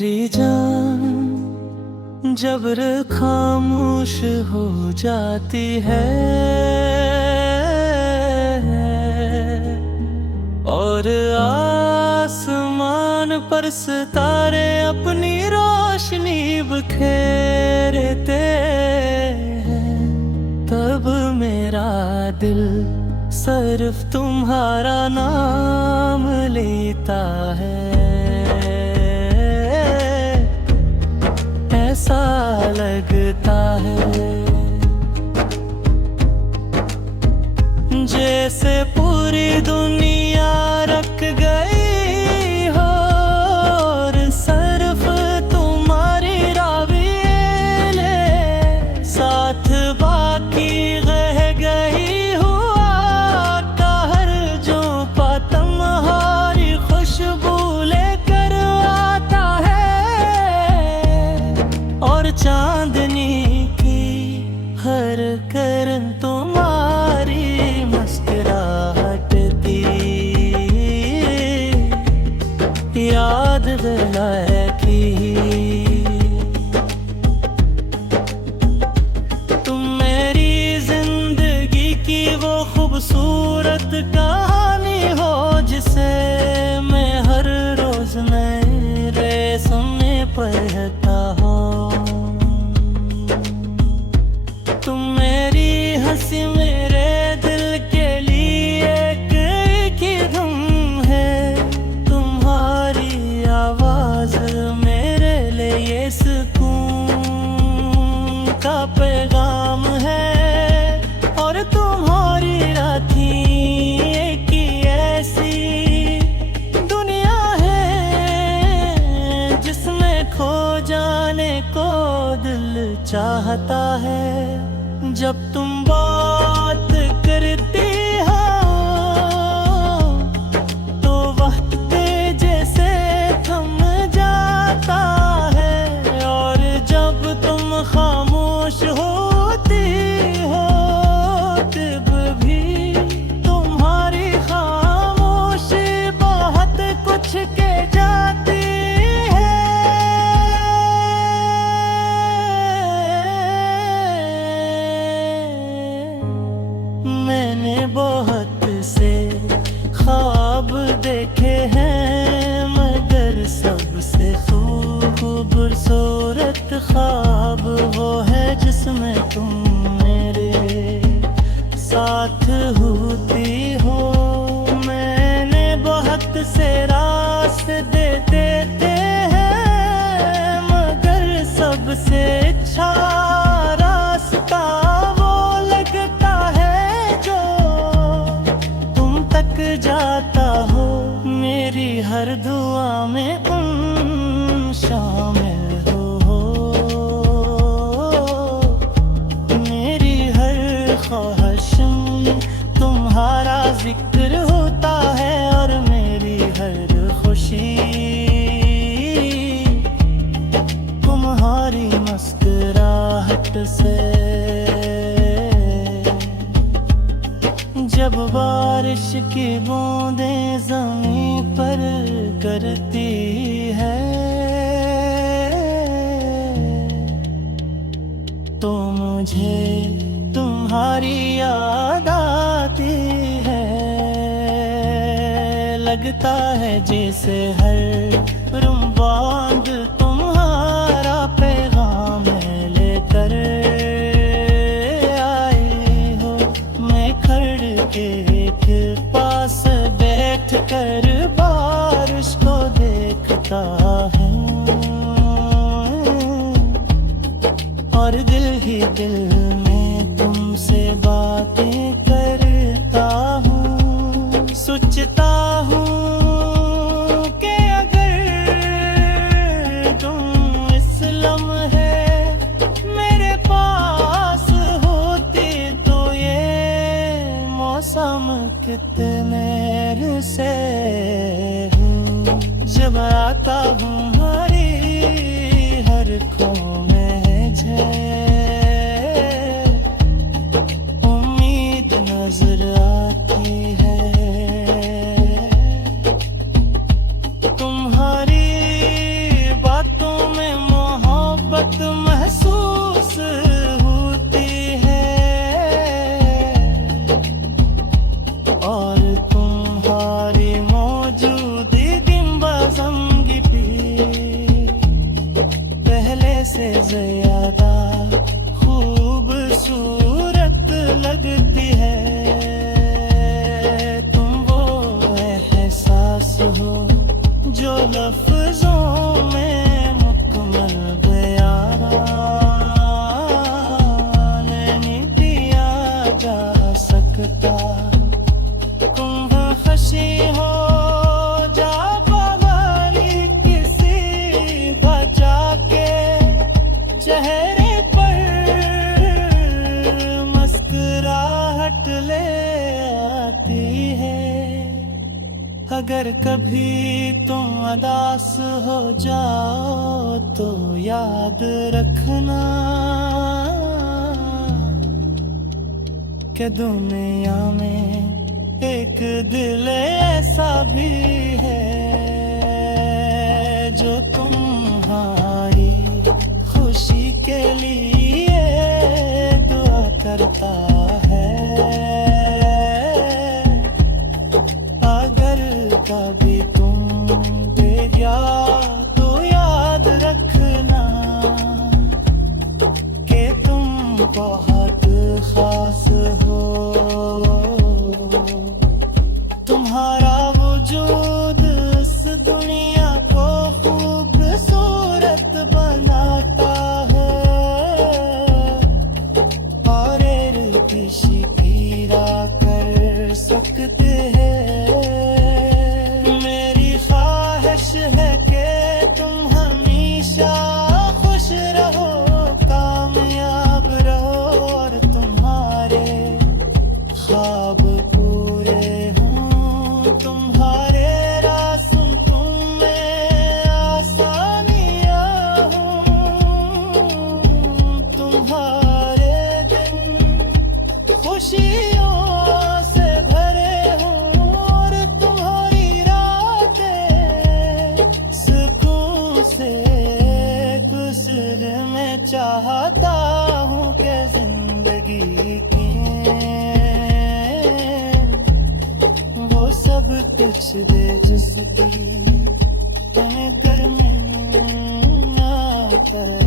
मेरी जान जबर खामोश हो जाती है और आसमान पर सितारे अपनी रोशनी बिखेरते हैं। तब मेरा दिल सिर्फ तुम्हारा नाम लेता है। ऐसा लगता है जैसे पूरी दुनिया रख गई हो और सिर्फ तुम्हारी राविले साथ बाकी रह गई हुआ का हर जो तुम्हारी खुशबू लेकर आता है और चांदनी की हर करन तुम्हारी मुस्कुराहट की याद दिलाए की। तुम मेरी जिंदगी की वो खूबसूरत कहानी हो जिसे मैं हर रोज नए रेशम में पढ़ता हूँ। तुम मेरी हंसी मेरे दिल के लिए एक ही धुन है। तुम्हारी आवाज मेरे लिए सुकून का पैगाम है और तुम्हारी राती एक ही ऐसी दुनिया है जिसमें खो जाने को दिल चाहता है। जब तुम बात करती हो तो वक्त जैसे थम जाता है और जब तुम खामोश होती हो तब भी तुम्हारी खामोशी बहुत कुछ कह जाती है। मैंने बहुत से ख्वाब देखे हैं मगर सबसे खूबसूरत ख्वाब वो है जिसमें तुम मेरे साथ होती हो। मैंने बहुत से रास्ते देते हैं मगर सबसे अच्छा रास्ता वो लगता है जो तुम तक जाता हो। मेरी हर दुआ में तुम शामिल हो। मेरी हर ख्वाहिश में तुम्हारा जिक्र होता है और मेरी हर खुशी तुम्हारी मुस्कुराहट से। जब बारिश की बूंदें ज़मीं पर गिरती है तो मुझे तुम्हारी याद आती है। लगता है जैसे हर बांध तुम्हारा पैगाम लेकर आई हो। मैं खड़ के पास बैठ कर बारिश को देखता हूँ और दिल ही दिल में तुमसे बातें करता हूँ। सोचता हूँ कि अगर तुम इस लम्हे मेरे पास होती तो ये मौसम कितने से हूँ। जब आता हूँ हरी हर खो में उम्मीद नजर आती है। तुम्हारी बात ज्यादा खूबसूरत लगती है। तुम वो एहसास हो जो लफ्जों में मुकम्मल बयान नहीं दिया जा सकता। तुम खुशी हो जा बगारी किसी बचा के चेहरे पर मुस्कुराहट ले आती है। अगर कभी तुम उदास हो जाओ तो याद रखना कि दुनिया में एक दिल ऐसा भी है जो तुम्हारी खुशी के लिए दुआ करता है। अगर कभी तुम भूल गया तो याद रखना कि तुम बहुत खास हो। तुम्हारा वजूद इस दुनिया को खूबसूरत बनाता है और किसी गिरा कर सकते हैं। मेरी ख्वाहिश है कि तुम हमेशा खुश रहो, कामयाब रहो और तुम्हारे ख्वाब पूरे हों। तुम्हारे रास्तों में आसानियाँ हों, तुम्हारे दिन खुशियों से भरे हों और तुम्हारी रातें सुकून से गुजर। मैं चाहता हूँ कि जिंदगी की वो सब कुछ दे जिसकी तुम्हें घर में ना कर।